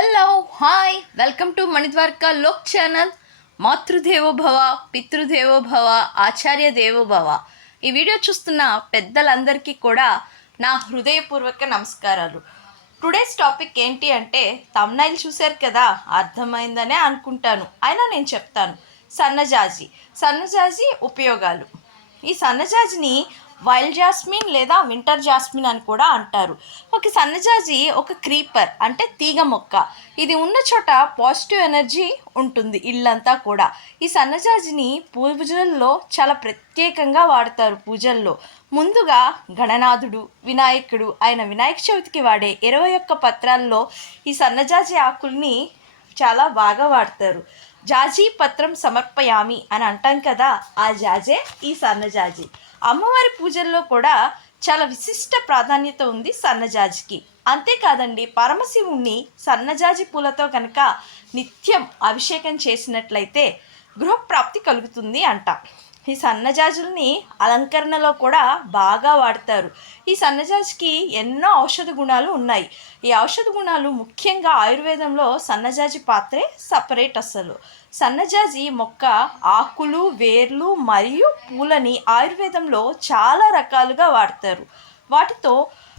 Hello hi welcome to Manidwarka Lok channel మాతృదేవోభవ పితృదేవోభవ ఆచార్య దేవోభవ ఈ వీడియో చూస్తున్న పెద్దలందరికీ కూడా నా హృదయపూర్వక నమస్కారాలు. టుడేస్ టాపిక్ ఏంటి అంటే తమ్నైల్ చూశారు కదా అర్థమైందనే అనుకుంటాను. అయినా నేను చెప్తాను. సన్నజాజి. సన్నజాజి ఉపయోగాలు. ఈ సన్నజాజిని వైల్డ్ జాస్మిన్ లేదా వింటర్ జాస్మిన్ అని కూడా అంటారు. ఒక సన్నజాజి ఒక క్రీపర్ అంటే తీగ మొక్క. ఇది ఉన్న చోట పాజిటివ్ ఎనర్జీ ఉంటుంది ఇల్లంతా కూడా. ఈ సన్నజాజిని పూజల్లో చాలా ప్రత్యేకంగా వాడతారు పూజల్లో. ముందుగా గణనాథుడు వినాయకుడు ఆయన వినాయక చవితికి వాడే ఇరవై ఒక్క పత్రాల్లో ఈ సన్నజాజి ఆకుల్ని చాలా బాగా వాడతారు. జాజీ పత్రం సమర్పయామి అని అంటాం కదా ఆ జాజే ఈ సన్నజాజి అమ్మవారి పూజల్లో కూడా చాలా విశిష్ట ప్రాధాన్యత ఉంది సన్నజాజికి అంతేకాదండి పరమశివుణ్ణి సన్నజాజి పూలతో కనుక నిత్యం అభిషేకం చేసినట్లయితే గృహప్రాప్తి కలుగుతుంది అంట. ఈ సన్నజాజుల్ని అలంకరణలో కూడా బాగా వాడతారు. ఈ సన్నజాజికి ఎన్నో ఔషధ గుణాలు ఉన్నాయి. ఈ ఔషధ గుణాలు ముఖ్యంగా ఆయుర్వేదంలో సన్నజాజి పాత్రే సపరేట్ అసలు. సన్నజాజి మొక్క ఆకులు వేర్లు మరియు పూలని ఆయుర్వేదంలో చాలా రకాలుగా వాడతారు. వాటితో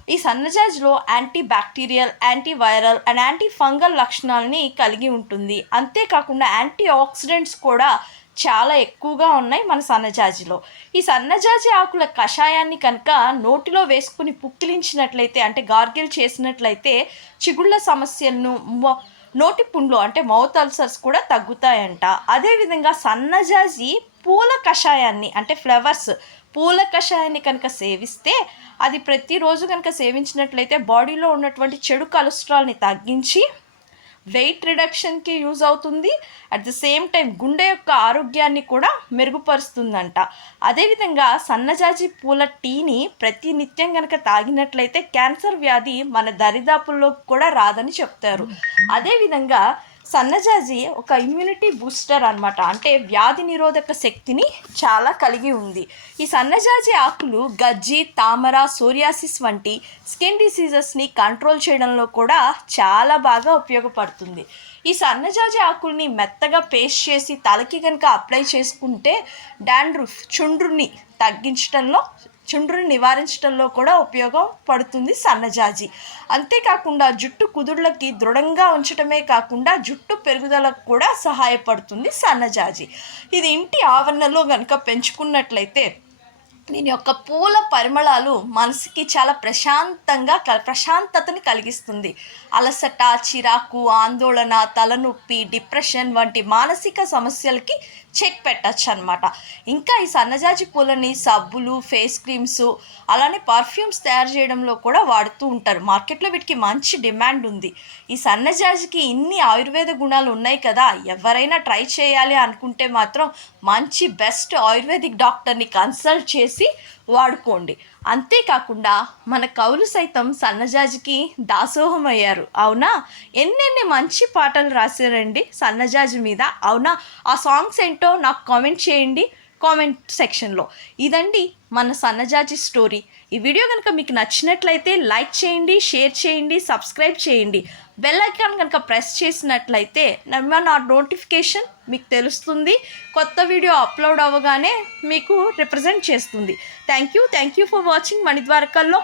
ఈ సన్నజాజిలో anti bacterial anti viral and anti fungal లక్షణాలని కలిగి ఉంటుంది. అంతేకాకుండా యాంటీ ఆక్సిడెంట్స్ కూడా చాలా ఎక్కువగా ఉన్నాయి మన సన్నజాజిలో ఈ సన్నజాజి ఆకుల కషాయాన్ని కనుక నోటిలో వేసుకుని పుక్కిలించినట్లయితే అంటే గార్గిల్ చేసినట్లయితే చిగుళ్ళ సమస్యలను నోటి పుండ్లు అంటే మౌత్ అల్సర్స్ కూడా తగ్గుతాయంట. అదేవిధంగా సన్నజాజి పూల కషాయాన్ని అంటే ఫ్లవర్స్ పూల కషాయాన్ని కనుక సేవిస్తే అది ప్రతిరోజు కనుక సేవించినట్లయితే బాడీలో ఉన్నటువంటి చెడు కొలెస్ట్రాల్ని తగ్గించి వెయిట్ రిడక్షన్కి యూజ్ అవుతుంది. అట్ ద సేమ్ టైం గుండె యొక్క ఆరోగ్యాన్ని కూడా మెరుగుపరుస్తుందంట. అదేవిధంగా సన్నజాజి పూల టీని ప్రతి నిత్యం కనుక తాగినట్లయితే క్యాన్సర్ వ్యాధి మన దరిదాపుల్లోకి కూడా రాదని చెప్తారు. అదేవిధంగా సన్నజాజి ఒక ఇమ్యూనిటీ బూస్టర్ అన్నమాట. అంటే వ్యాధి నిరోధక శక్తిని చాలా కలిగి ఉంది. ఈ సన్నజాజి ఆకులు గజ్జి తామర సోరియాసిస్ వంటి స్కిన్ డిసీజెస్ని కంట్రోల్ చేయడంలో కూడా చాలా బాగా ఉపయోగపడుతుంది. ఈ సన్నజాజి ఆకుల్ని మెత్తగా పేస్ట్ చేసి తలకి కనుక అప్లై చేసుకుంటే డాండ్రూఫ్ చుండ్రుని తగ్గించడంలో చుండ్రుని నివారించడంలో కూడా ఉపయోగపడుతుంది సన్నజాజి. అంతేకాకుండా జుట్టు కుదుళ్ళకి దృఢంగా ఉంచడమే కాకుండా జుట్టు పెరుగుదలకు కూడా సహాయపడుతుంది సన్నజాజి. ఇది ఇంటి ఆవరణలో కనుక పెంచుకున్నట్లయితే దీని యొక్క పూల పరిమళాలు మనసుకి చాలా ప్రశాంతంగా ప్రశాంతతని కలిగిస్తుంది. అలసట చిరాకు ఆందోళన తలనొప్పి డిప్రెషన్ వంటి మానసిక సమస్యలకి చెక్ పెట్టచ్చు అనమాట ఇంకా ఈ సన్నజాజి పూలని సబ్బులు ఫేస్ క్రీమ్స్ అలానే పర్ఫ్యూమ్స్ తయారు చేయడంలో కూడా వాడుతూ ఉంటారు. మార్కెట్లో వీటికి మంచి డిమాండ్ ఉంది. ఈ సన్నజాజికి ఇన్ని ఆయుర్వేద గుణాలు ఉన్నాయి కదా ఎవరైనా ట్రై చేయాలి అనుకుంటే మాత్రం మంచి బెస్ట్ ఆయుర్వేదిక్ డాక్టర్ని కన్సల్ట్ చేసి వాడుకోండి. అంతేకాకుండా మన కవులు సైతం సన్నజాజికి దాసోహం అయ్యారు అవునా? ఎన్నెన్ని మంచి పాటలు రాశారండి సన్నజాజి మీద. అవునా? ఆ సాంగ్స్ ఏంటో నాకు కామెంట్ చేయండి. కామెంట్ సెక్షన్లో ఇదండి మన సన్నజాజి స్టోరీ ఈ వీడియో కనుక మీకు నచ్చినట్లయితే లైక్ చేయండి షేర్ చేయండి సబ్స్క్రైబ్ చేయండి. బెల్ ఐకాన్ కనుక ప్రెస్ చేసినట్లయితే నా నా నోటిఫికేషన్ మీకు తెలుస్తుంది. కొత్త వీడియో అప్లోడ్ అవ్వగానే మీకు రిప్రజెంట్ చేస్తుంది. Thank you thank you for watching మణిద్వారకల్లో